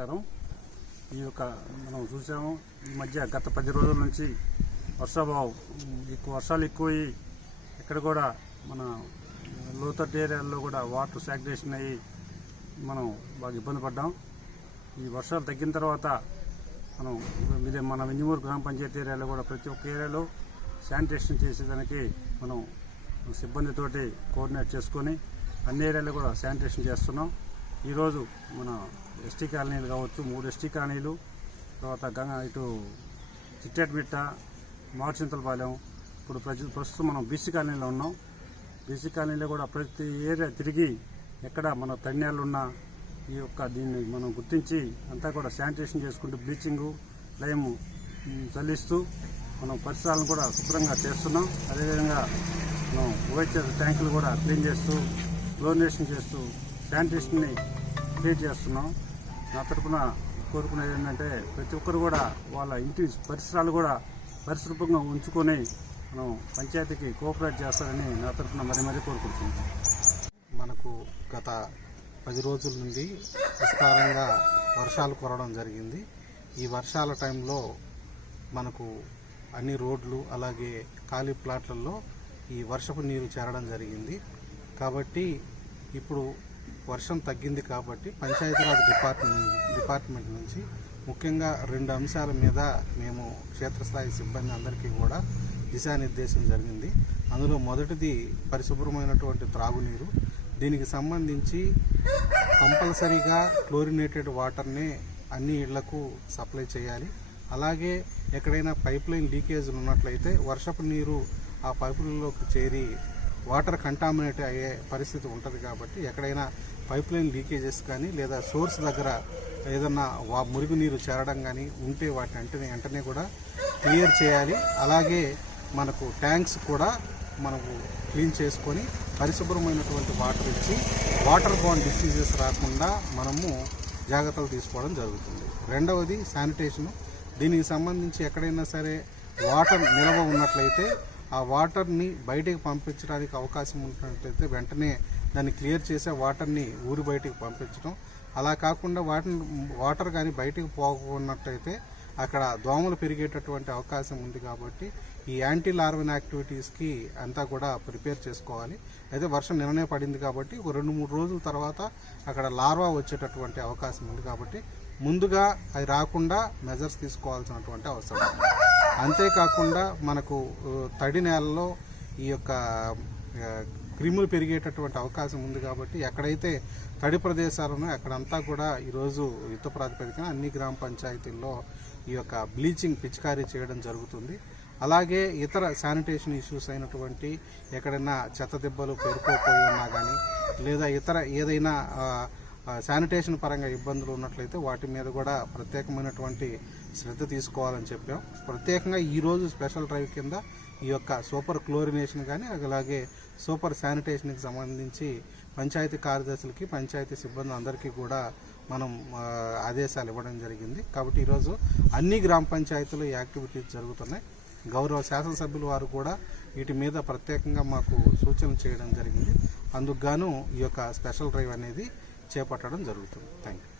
నమస్కారం. ఈ యొక్క మనం చూసాము ఈ మధ్య గత పది రోజుల నుంచి వర్షాభావం ఎక్కువ వర్షాలు ఎక్కువయ్యి ఇక్కడ కూడా మన లోతట్టు ఏరియాల్లో కూడా వాటర్ సాగ్రేషన్ అయ్యి మనం బాగా ఇబ్బంది పడ్డాం. ఈ వర్షాలు తగ్గిన తర్వాత మనం ఇదే మన వెంజమూరు గ్రామ పంచాయతీ ఏరియాలో కూడా ప్రతి ఒక్క ఏరియాలో శానిటేషన్ చేసేదానికి మనం సిబ్బందితోటి కోఆర్డినేట్ చేసుకొని అన్ని ఏరియాలో కూడా శానిటేషన్ చేస్తున్నాం. ఈరోజు మన ఎస్టీ కాలనీలు కావచ్చు మూడు ఎస్టీ కాలనీలు తర్వాత గంగా ఇటు చిట్టేటమిట్ట మారుచింతలపాలెం ఇప్పుడు ప్రజలు ప్రస్తుతం మనం బీసీ కాలనీలో ఉన్నాం. బీసీ కాలనీలో కూడా ప్రతి ఏరియా తిరిగి ఎక్కడ మన తణ్యాలు ఉన్న ఈ యొక్క దీన్ని మనం గుర్తించి అంతా కూడా శానిటేషన్ చేసుకుంటూ బ్లీచింగు లైమ్ చల్లిస్తూ మనం పరిసరాలను కూడా శుభ్రంగా చేస్తున్నాం. అదేవిధంగా మనం ఓహెచ్ఎస్ ట్యాంకులు కూడా క్లీన్ చేస్తూ క్లోరినేషన్ చేస్తూ శానిటేషన్ని క్రియేట్ చేస్తున్నాం. నా తరపున కోరుకునేది ఏంటంటే ప్రతి ఒక్కరు కూడా వాళ్ళ ఇంటి పరిసరాలు కూడా పరిశుభ్రంగా ఉంచుకొని మనం పంచాయతీకి కోఆపరేట్ చేస్తారని నా తరఫున మరీ మరీ కోరుకుంటున్నాం. మనకు గత పది రోజుల నుండి విస్తారంగా వర్షాలు కురవడం జరిగింది. ఈ వర్షాల టైంలో మనకు అన్ని రోడ్లు అలాగే ఖాళీ ప్లాట్లలో ఈ వర్షపు నీరు చేరడం జరిగింది. కాబట్టి ఇప్పుడు వర్షం తగ్గింది కాబట్టి పంచాయతీరాజ్ డిపార్ట్మెంట్ డిపార్ట్మెంట్ నుంచి ముఖ్యంగా రెండు అంశాల మీద మేము క్షేత్రస్థాయి సిబ్బంది అందరికీ కూడా దిశానిర్దేశం జరిగింది. అందులో మొదటిది పరిశుభ్రమైనటువంటి త్రాగునీరు. దీనికి సంబంధించి కంపల్సరీగా క్లోరినేటెడ్ వాటర్ని అన్ని ఇళ్ళకు సప్లై చేయాలి. అలాగే ఎక్కడైనా పైప్ లైన్ లీకేజీలు ఉన్నట్లయితే వర్షపు నీరు ఆ పైపులలోకి చేరి వాటర్ కంటామినేట్ అయ్యే పరిస్థితి ఉంటుంది కాబట్టి ఎక్కడైనా పైప్ లైన్ లీకేజెస్ కానీ లేదా సోర్స్ దగ్గర ఏదన్నా వా మురుగు నీరు చేరడం కానీ ఉంటే వాటి వెంటనే వెంటనే కూడా క్లియర్ చేయాలి. అలాగే మనకు ట్యాంక్స్ కూడా మనకు క్లీన్ చేసుకొని పరిశుభ్రమైనటువంటి వాటర్ ఇచ్చి వాటర్ బాండ్ డిసీజెస్ రాకుండా మనము జాగ్రత్తలు తీసుకోవడం జరుగుతుంది. రెండవది శానిటేషను దీనికి సంబంధించి ఎక్కడైనా సరే వాటర్ నిల్వ ఉన్నట్లయితే ఆ వాటర్ని బయటికి పంపించడానికి అవకాశం ఉన్నట్లయితే వెంటనే దాన్ని క్లియర్ చేసే వాటర్ని ఊరి బయటికి పంపించడం అలా కాకుండా వాటర్ వాటర్ కానీ బయటికి పోకున్నట్టయితే అక్కడ దోమలు పెరిగేటటువంటి అవకాశం ఉంది కాబట్టి ఈ యాంటీ లార్వన్ యాక్టివిటీస్కి అంతా కూడా ప్రిపేర్ చేసుకోవాలి అయితే వర్షం నిన్ననే పడింది కాబట్టి ఒక రెండు మూడు రోజుల తర్వాత అక్కడ లార్వా వచ్చేటటువంటి అవకాశం ఉంది కాబట్టి ముందుగా అది రాకుండా మెజర్స్ తీసుకోవాల్సినటువంటి అవసరం ఉంది. అంతేకాకుండా మనకు తడి నేలలో ఈ యొక్క క్రిములు పెరిగేటటువంటి అవకాశం ఉంది కాబట్టి ఎక్కడైతే తడి ప్రదేశాలు ఉన్నాయో అక్కడంతా కూడా ఈరోజు యుద్ధ ప్రాతిపదికన అన్ని గ్రామ పంచాయతీల్లో ఈ యొక్క బ్లీచింగ్ పిచికారీ చేయడం జరుగుతుంది. అలాగే ఇతర శానిటేషన్ ఇష్యూస్ అయినటువంటి ఎక్కడైనా చెత్త దెబ్బలు పేరుకోపోయి ఉన్నా కానీ లేదా ఇతర ఏదైనా శానిటేషన్ పరంగా ఇబ్బందులు ఉన్నట్లయితే వాటి మీద కూడా ప్రత్యేకమైనటువంటి శ్రద్ధ తీసుకోవాలని చెప్పాం. ప్రత్యేకంగా ఈరోజు స్పెషల్ డ్రైవ్ కింద ఈ యొక్క సూపర్ క్లోరినేషన్ కానీ అలాగే సూపర్ శానిటేషన్కి సంబంధించి పంచాయతీ కార్యదర్శులకి పంచాయతీ సిబ్బంది అందరికీ కూడా మనం ఆదేశాలు ఇవ్వడం జరిగింది. కాబట్టి ఈరోజు అన్ని గ్రామ పంచాయతీలు యాక్టివిటీస్ జరుగుతున్నాయి. గౌరవ శాసనసభ్యులు వారు కూడా వీటి మీద ప్రత్యేకంగా మాకు సూచనలు చేయడం జరిగింది. అందుకు గాను ఈ యొక్క స్పెషల్ డ్రైవ్ అనేది చేపట్టడం జరుగుతుంది. Thank you